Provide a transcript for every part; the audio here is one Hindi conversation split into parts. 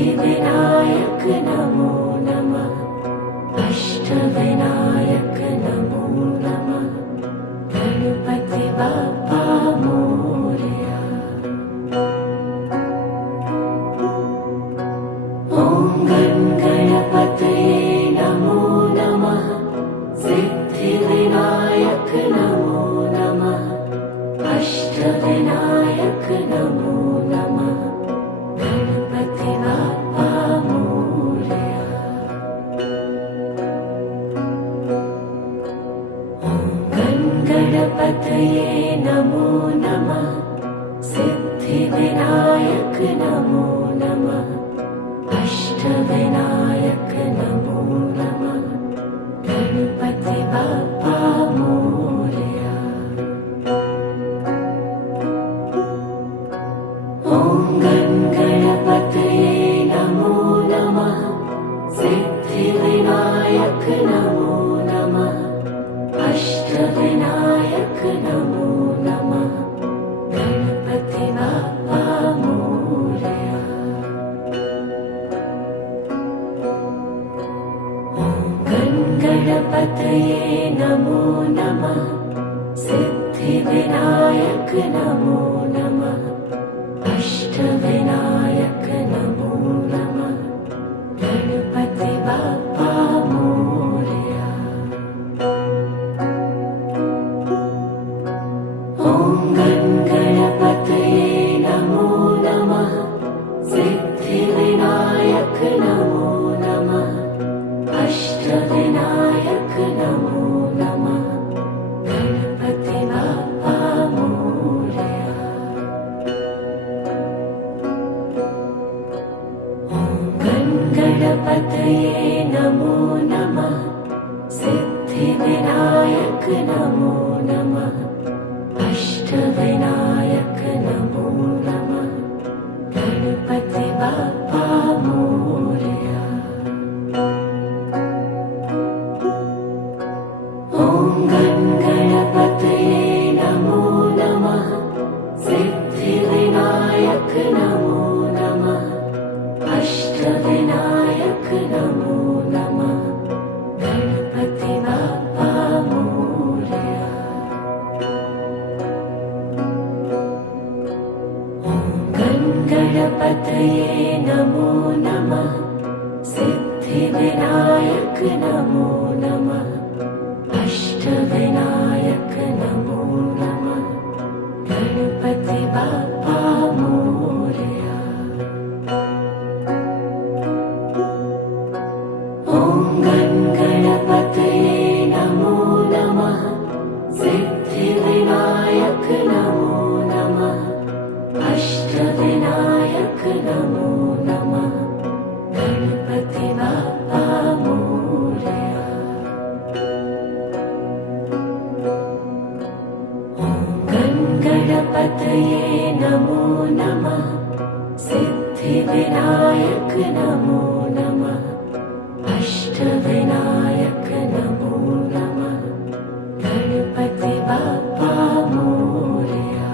सिद्धिविनायक नमो नमः। अष्टविनायक नमो नमः। गणपति बाप्पा मोरया। ॐ गणपतये नमो नमः। सिद्धिविनायक नमो नमः। अष्टविनायक नमो नमः। गणपति बाप्पा मोरया। ॐ गणपतये नमो नमः। सिद्धिविनायक नमो नमः। अष्टविनायक नमो नमः। गणपति बाप्पा मोरया। ॐ गणपतये नमो नमः। सिद्धिविनायक नमो नमः। अष्टविनायक नमो नमः। गणपति बाप्पा मोरया। ॐ गणपतये नमो नमः। सिद्धिविनायक नमो नमः। अष्टविनायक नमो नमः। गणपति बाप्पा मोरया। ॐ गणपतये नमो नमः। सिद्धिविनायक नमो नमः। अष्टविनायक नमो नमः। गणपति बाप्पा मोरया। ॐ गणपतये नमो नमः। सिद्धिविनायक नमो नमः। अष्टविनायक नमो नमः। गणपति बाप्पा मोरया। ॐ गणपतये नमो नमः। सिद्धिविनायक नमो नमः। अष्टविनायक नमो नमः। गणपति बाप्पा मोरया। ॐ गणपतये नमो नमः। सिद्धिविनायक नमो नमः। अष्टविनायक नमो नमः। गणपति बाप्पा मोरया। ॐ गणपतये नमो नमः। सिद्धिविनायक नमो नमः। अष्टविनायक नमो नमः। गणपति बाप्पा मोरया। ॐ गणपतये नमो नमः। सिद्धिविनायक नमो नमः। अष्टविनायक नमो नमः। गणपति बाप्पा मोरया।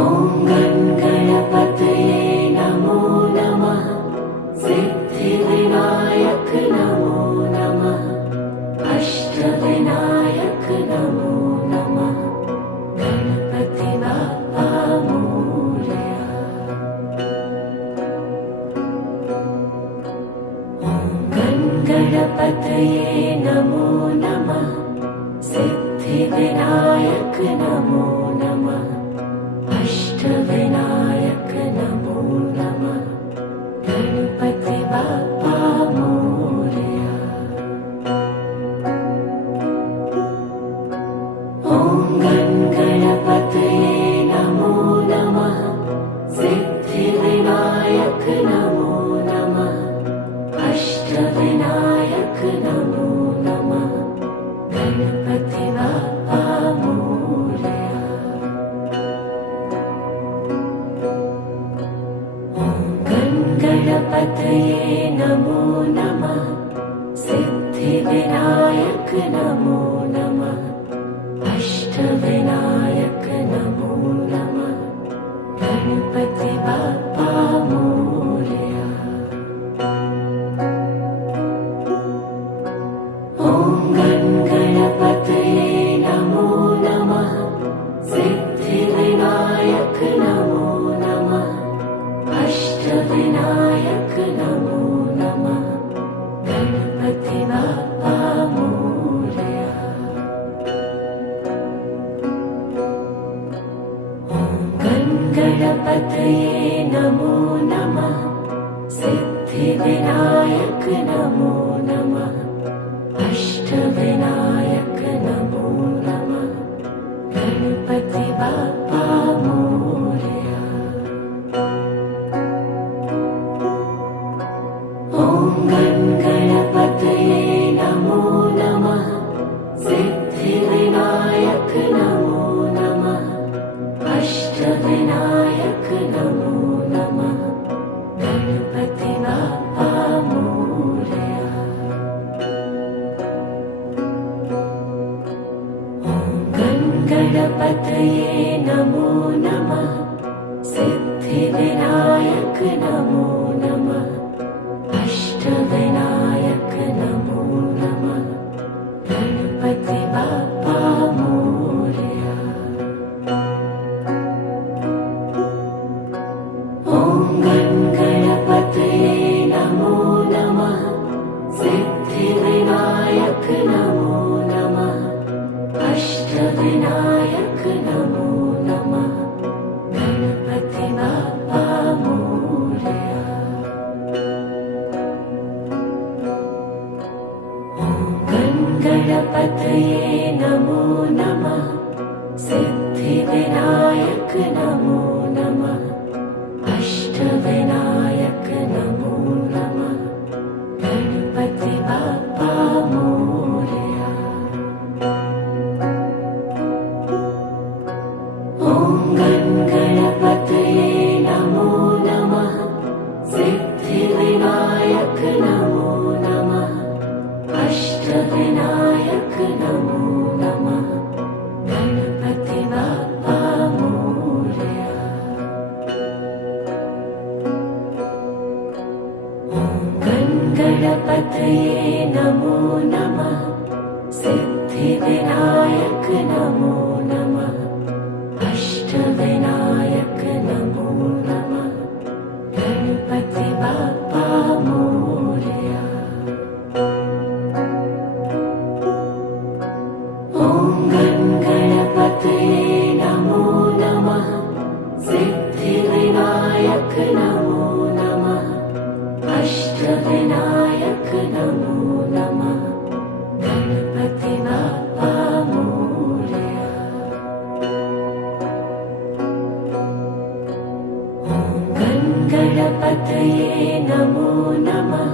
ॐ गणपतये नमो नमः। सिद्धिविनायक नमो नमः। अष्टविनायक नमो नमः। गणपति बाप्पा मोरया। ॐ गणपतये नमो नमः। सिद्धिविनायक नमो नमः। अष्टविनायक नमो नमः। गणपति बाप्पा मोरया। ॐ गणपतये नमो नमः। सिद्धिविनायक नमो नमः। अष्टविनायक नमो नमः। गणपति बाप्पा मोरया। ॐ गणपतये नमो नमः। सिद्धिविनायक नमो नमः। अष्टविनायक नमो नमः। गणपति बाप्पा मोरया। ॐ गणपतये नमो नमः। सिद्धिविनायक नमो नमः। अष्टविनायक नमो नमः। गणपति बाप्पा मोरया। गणपतये नमो नमः। सिद्धिविनायक नमो नमः। अष्टविनायक नमो नमः। गणपति बाप्पा मोरया। ॐ गणपतये नमो नमः। सिद्धिविनायक नमो नमः। अष्टविनायक नमो नमः। गणपति बाप्पा मोरया। ॐ गणपतये नमो नमः। सिद्धिविनायक नमो नमः। अष्टविनायक नमो नमः। गणपति बाप्पा मोरया। ॐ गणपतये नमो नमः। सिद्धिविनायक नमो नमः। अष्टविनायक नमो नमः। गणपति बाप्पा मोरया। ॐ गणपतये नमो नमः। सिद्धिविनायक नमो नमः। अष्टविनायक नमो नमः। गणपति बाप्पा मोरया। ॐ गणपतये नमो नमः। सिद्धिविनायक नमो नमः। अष्टविनायक नमो नमः। गणपति बाप्पा मोरया। ॐ गणपतये नमो नमः। सिद्धिविनायक नमो नमः। अष्टविनायक नमो नमः। गणपति बाप्पा मोरया। ॐ गणपतये नमो नमः। सिद्धिविनायक नमो नमः। अष्टविनायक नमो नमः। गणपति बाप्पा मोरया। ॐ गणपतये नमो नमः।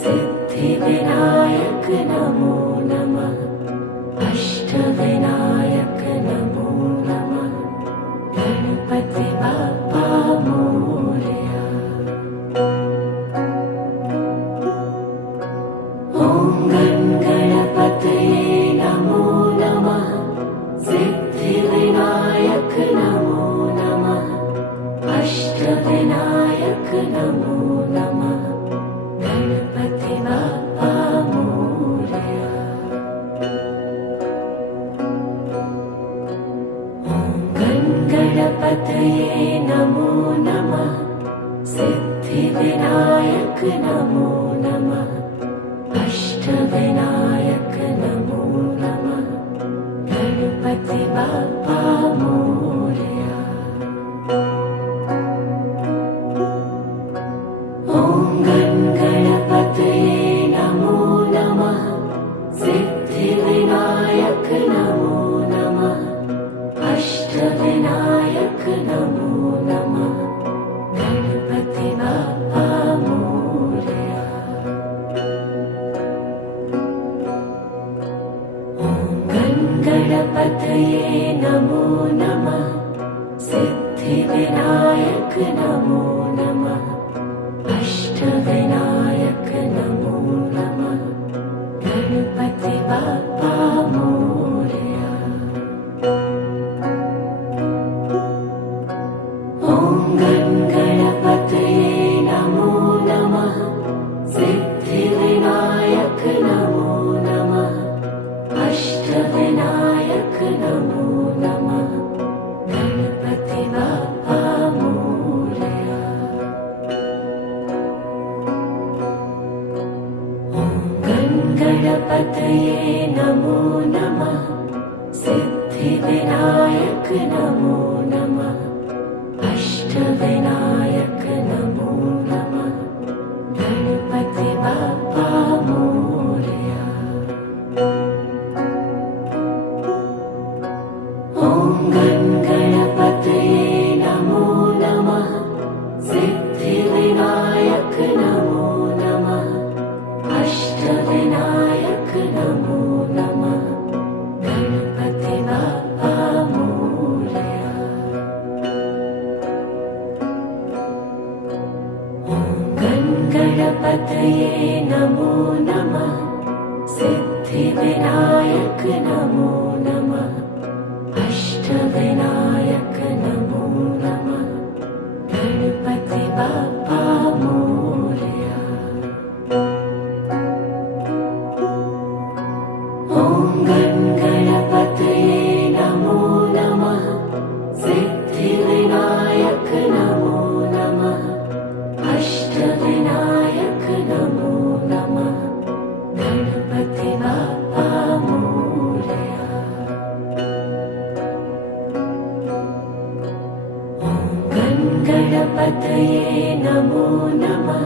सिद्धिविनायक नमो नमः। अष्टविनायक नमो नमः। गणपति बाप्पा मोरया। ॐ गणपतये नमो नमः। सिद्धिविनायक नमो नमः। अष्टविनायक नमो नमः। गणपति बाप्पा मोरया। ॐ गणपतये नमो नमः। सिद्धिविनायक नमो नमः। अष्टविनायक नमो नमः। गणपति बाप्पा मोरया। ॐ गणपतये नमो नमः। सिद्धिविनायक नमो नमः। अष्टविनायक नमो नमः। गणपति बाप्पा मोरया। ॐ गणपतये नमो नमः। सिद्धिविनायक नमो नमः। अष्टविनायक नमो नमः। गणपति बाप्पा मोरया। ॐ गणपतये नमो नमः सिद्धिविनायक नमो नमः अष्टविनायक नमो नमः गणपति बाप्पा मोरया। ॐ गणपतये नमो नमः सिद्धिविनायक नमो नमः अष्टविनायक नमो नमः गणपति बाप्पा मोरया। ॐ गणपतये नमो नमः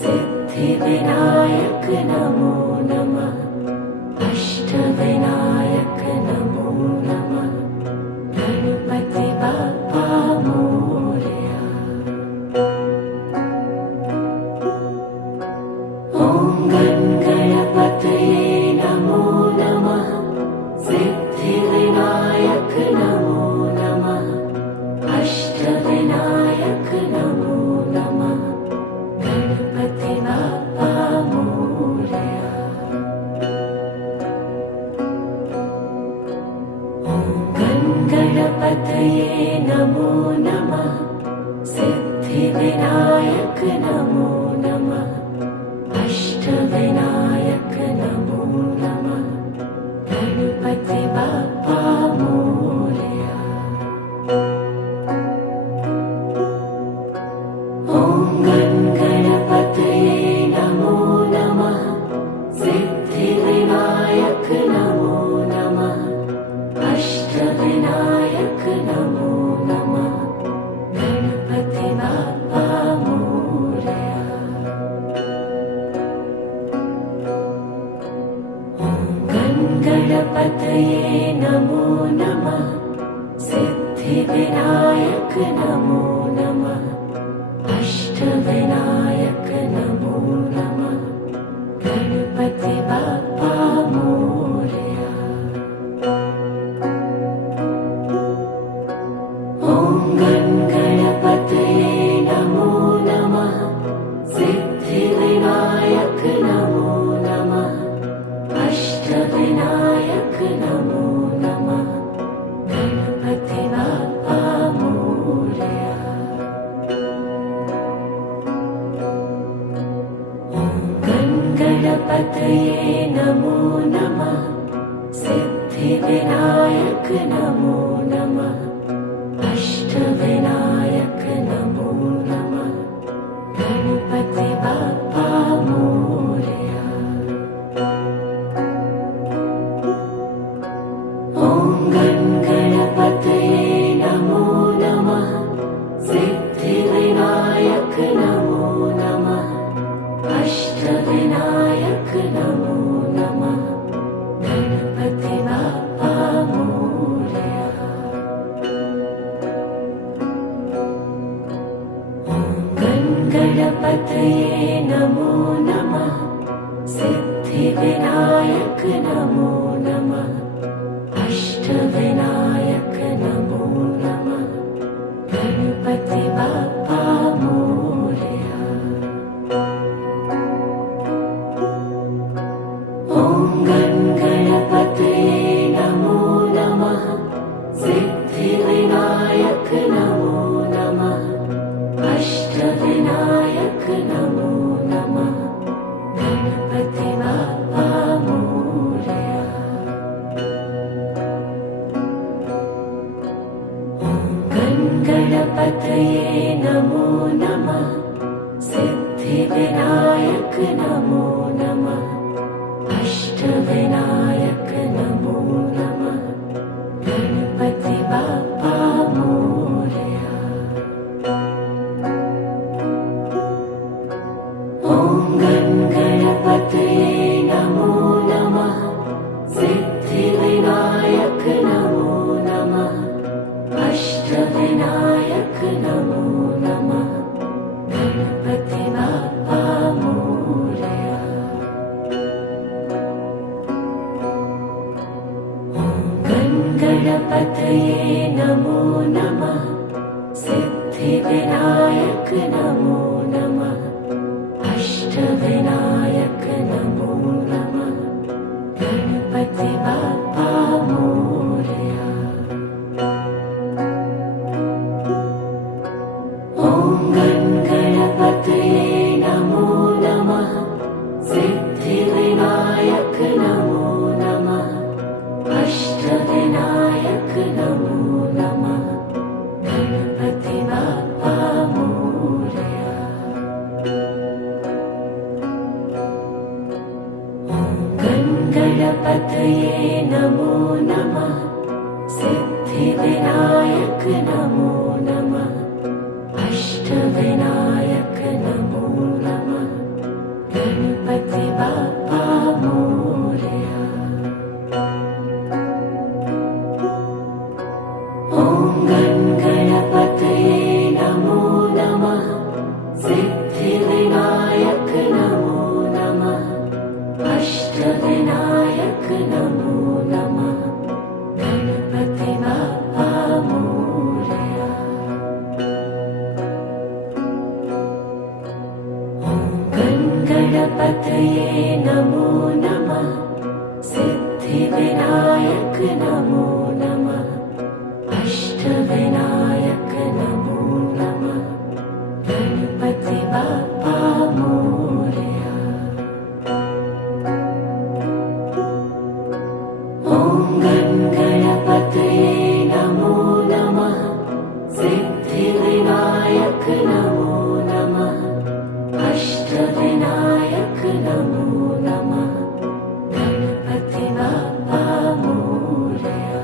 सिद्धिविनायक नमो नमः अष्टविनायक नमो नमः गणपति बाप्पा मोरया। ॐ गणपतये नमो नमः सिद्धिविनायक नमो नमः अष्टविनायक नमो नमः गणपति बाप्पा मोरया। ॐ गणपतये नमो नमः सिद्धिविनायक नमो नमः अष्टविनायक नमो नमः गणपति बाप्पा मोरया। ॐ गणपतये नमो नमः सिद्धिविनायक नमो नमः अष्टविनायक नमो नमः गणपति बाप्पा मोरया। ॐ गणपतये नमो नमः सिद्धिविनायक नमो नमः अष्टविनायक नमो नमः गणपति बाप्पा मोरया। ॐ गणपतये नमो नमः सिद्धिविनायक नमो नमः अष्टविनायक नमो नमः गणपति बाप्पा मोरया। ॐ गणपतये नमो नमः सिद्धिविनायक नमो नमः अष्टविनायक नमो नमः गणपति बाप्पा मोरया। ॐ गणपतये नमो नमः सिद्धिविनायक नमो नमः अष्टविनायक नमो नमः गणपति बाप्पा मोरया। ॐ गणपतये नमो नमः सिद्धिविनायक नमो नमः अष्टविनायक नमो नमः गणपति बाप्पा मोरया। ॐ गणपतये नमो नमः सिद्धिविनायक नमो नमः अष्टविनायक नमो नमः गणपति बाप्पा मोरया। ॐ गणपतये नमो नमः सिद्धिविनायक नमो नमः अष्टविनायक नमो नमः गणपति बाप्पा मोरया। ॐ गणपतये नमो नमः सिद्धिविनायक नमो नमः अष्टविनायक नमो नमः गणपति बाप्पा मोरया। ॐ गणपतये नमो नमः सिद्धिविनायक नमो नमः अष्टविनायक नमो नमः गणपति बाप्पा मोरया। गणपतये नमो नमः सिद्धिविनायक नमो नमः अष्टविनायक नमो नमः गणपति बाप्पा मोरया। गणपतये नमो नमः सिद्धिविनायक नमो नमः अष्टविनायक नमो नमः गणपति बाप्पा मोरया। गणपतये नमो नमः सिद्धिविनायक नमो नमः अष्टविनायक नमो नमः गणपति बाप्पा मोरया। गणपतये नमो नमः सिद्धिविनायक नमो नमः अष्टविनायक नमो नमः गणपति बाप्पा मोरया।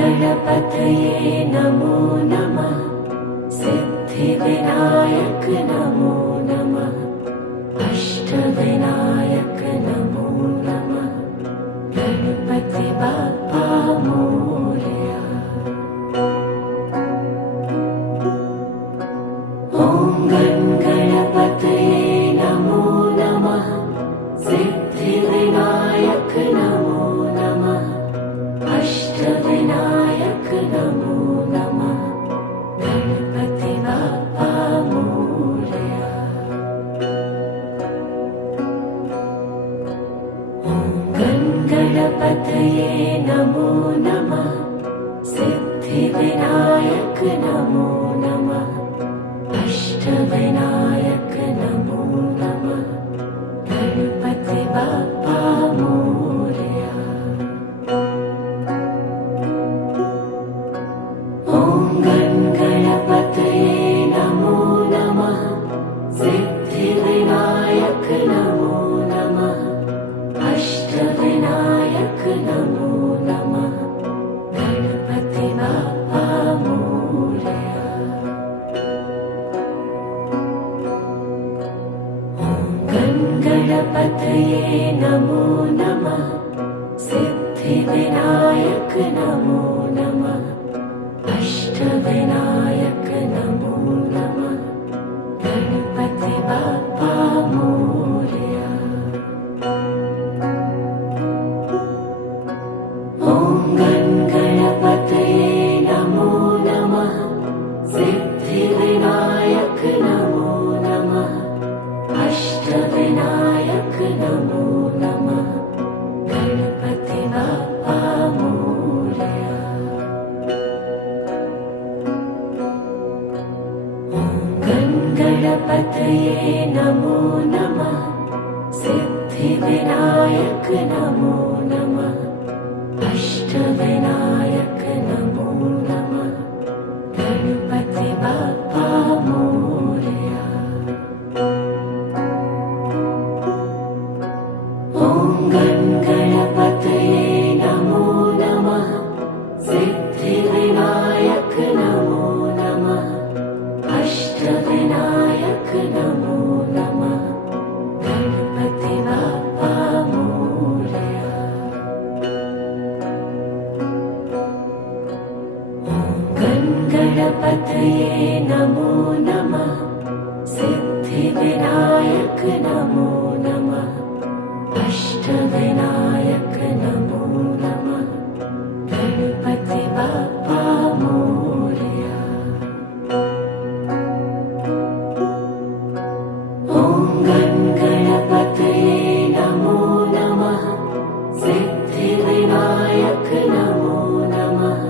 गणपतये नमो नमः सिद्धिविनायक नमो नमः अष्टविनायक नमो नमः गणपति बाप्पा मोरया। गणपतये नमो नमः सिद्धिविनायक नमो नमः अष्टविनायक नमो नमः गणपति बाप्पा मोरया। गणपतये नमो नमः सिद्धिविनायक नमो नमः अष्टविनायक नमो नमः गणपति बाप्पा मोरया। गणपतये नमो नमः सिद्धिविनायक नमो नमः अष्टविनायक नमो नमः गणपति बाप्पा मोरया। गणपतये नमो नमः सिद्धिविनायक नमो नमः अष्टविनायक नमो नमः गणपति बाप्पा मोरया। गणपतये नमो नमः सिद्धिविनायक नमो नमः अष्टविनायक नमो नमः गणपति बाप्पा मोरया। गणपतये नमो नमः सिद्धिविनायक नमो नमः अष्टविनायक नमो नमः गणपति बाप्पा मोरया। गणपतये नमो नमः सिद्धिविनायक नमो नमः अष्टविनायक नमो नमः गणपति बाप्पा मोरया। गणपतये नमो नमः सिद्धिविनायक नमो नमः अष्टविनायक नमो नमः गणपति बाप्पा मोरया। गणपतये नमो नमः सिद्धिविनायक नमो नमः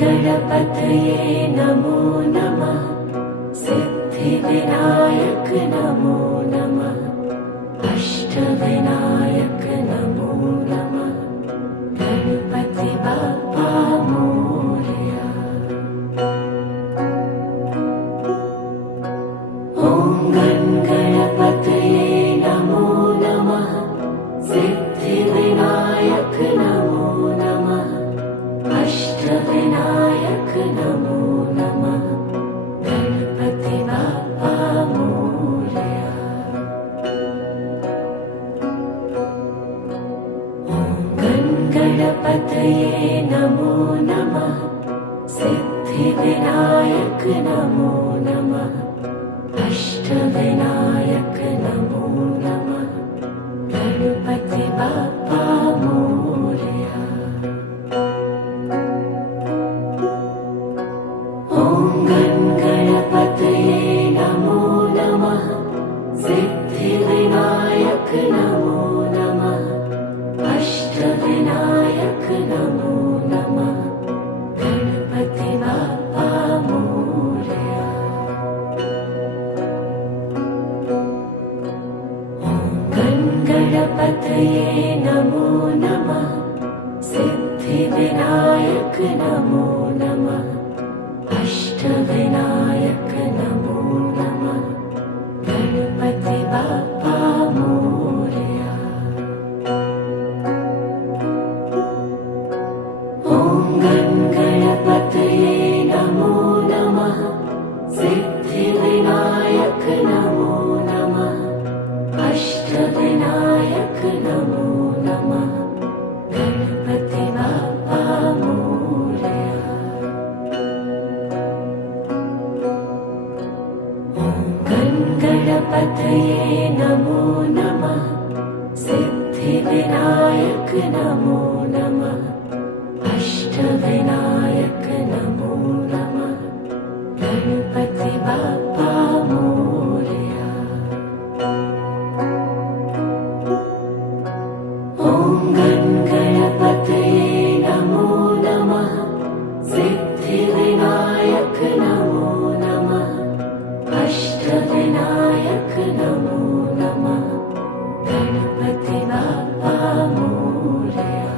गणपतये नमो नमः सिद्धिविनायक नमो नमः अष्टविनायक नमो नमः गणपति बाप्पा मोरया। ॐ गणपतये नमो नमः सिद्धिविनायक नमो नमः अष्टविनायक नमो नमः गणपति बाप्पा मोरया। ॐ गणपतये नमो नमः सिद्धिविनायक नमो नमः अष्टविनायक नमो नमः गणपति बाप्पा मोरया। ॐ गणपतये नमो नमः सिद्धिविनायक नमो नमः अष्टविनायक नमो नमः गणपति बाप्पा मोरया। गणपतये नमो नमः सिद्धिविनायक नमो नमः अष्टविनायक नमो नमः गणपति बाप्पा मोरया। ॐ गणपतये नमो नमः सिद्धिविनायक नमो नमः अष्टविनायक नमो नमः गणपति बाप्पा मोरया। ॐ गणपतये नमो नमः सिद्धिविनायक नमो नमः अष्टविनायक नमो नमः गणपति बाप्पा मोरया। ॐ गणपतये नमो नमः सिद्धिविनायक नमो नमः अष्टविनायक नमो नमः गणपति बाप्पा मोरया।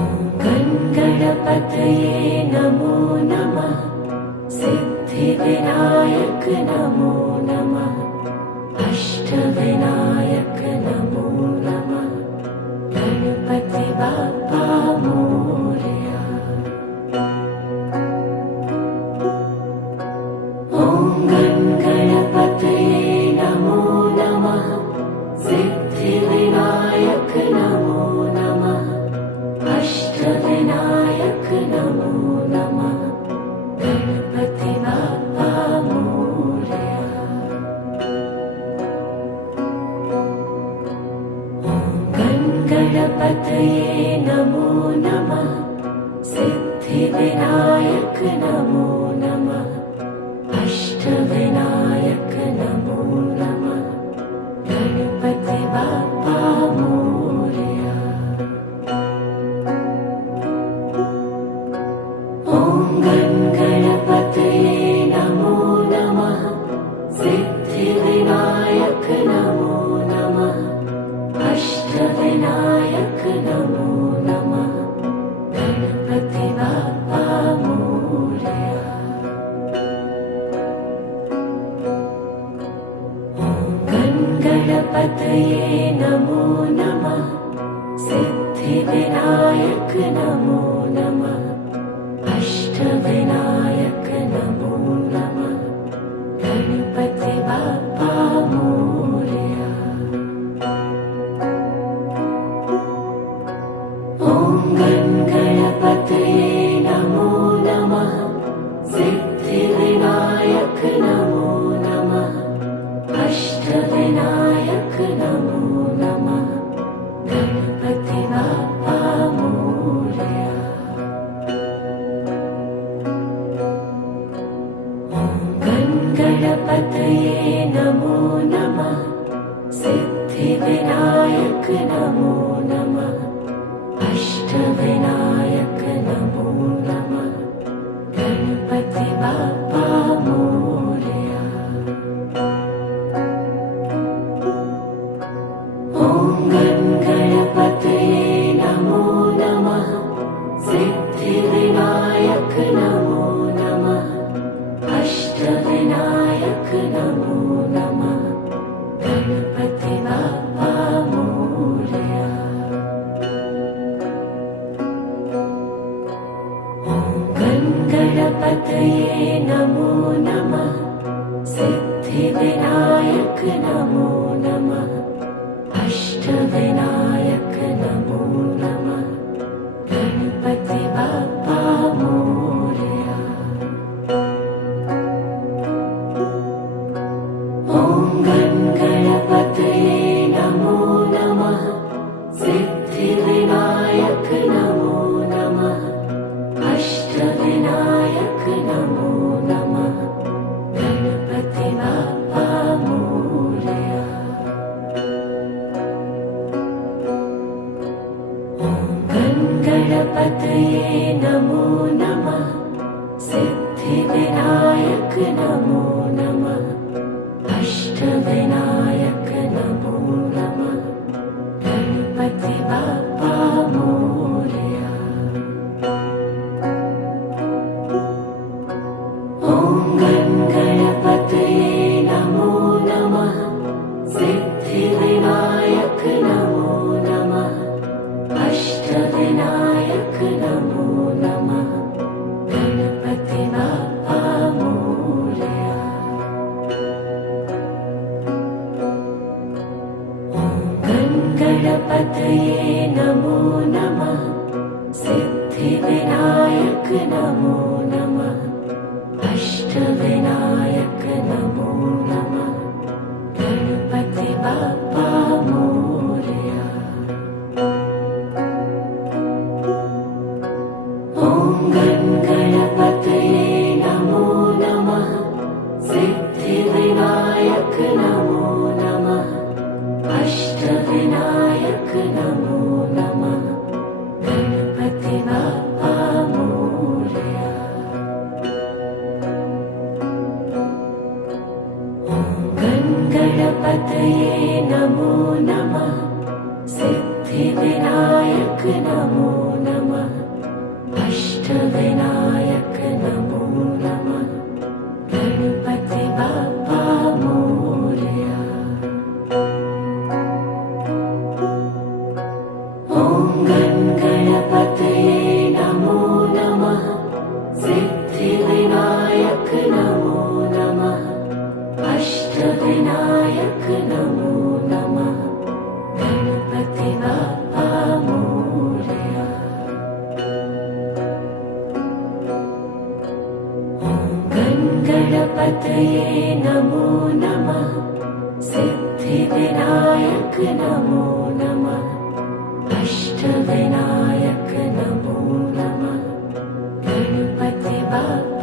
ॐ गणपतये नमो नमः सिद्धिविनायक नमो नमः अष्टविनायक नमो नमः गणपति बाप्पा मोरया। ॐ गणपतये नमो नमः सिद्धिविनायक नमो नमः अष्टविनायक नमो नमः गणपति बाप्पा मोरया। ॐ गणपतये नमो नमः सिद्धिविनायक नमो नमः अष्टविनायक नमो नमः गणपति बाप्पा मोरया। ॐ गणपतये नमो नमः सिद्धिविनायक नमो नमः अष्टविनायक नमो नमः गणपति बाप्पा मोरया। ॐ गणपतये नमो नमः सिद्धिविनायक नमो नमः अष्टविनायक नमो नमः गणपति बाप्पा मोरया। ॐ गणपतये नमो नमः सिद्धिविनायक नमो नमः अष्टविनायक नमो नमः गणपति बाप्पा मोरया। गणपतये नमो नमः। सिद्धिविनायक नमो नमः। अष्टविनायक नमो नमः। गणपति बाप्पा मोरया। ॐ गणपतये नमो नमः। सिद्धिविनायक नमो नमः। अष्टविनायक नमो नमः। गणपति बाप्पा मोरया। गणपतये नमो नमः। सिद्धिविनायक नमो नमः। अष्टविनायक नमो नमः। गणपति बाप्पा मोरया। ॐ गणपतये नमो नमः। सिद्धिविनायक नमो नमः। अष्टविनायक नमो नमः। गणपति बाप्पा मोरया। गणपतये नमो नमः। सिद्धिविनायक नमो नमः। अष्टविनायक नमो नमः। गणपति बाप्पा मोरया। ॐ गणपतये नमो नमः। सिद्धिविनायक नमो नमः। अष्टविनायक नमो नमः। गणपति बाप्पा मोरया। गणपतये नमो नमः। सिद्धिविनायक नमो नमः। अष्टविनायक नमो नमः। गणपति बाप्पा मोरया। ॐ गणपतये नमो नमः। सिद्धिविनायक नमो नमः। अष्टविनायक नमो नमः। गणपति बाप्पा मोरया। गणपतये नमो नमः। सिद्धिविनायक नमो नमः। अष्टविनायक नमो नमः। गणपति बाप्पा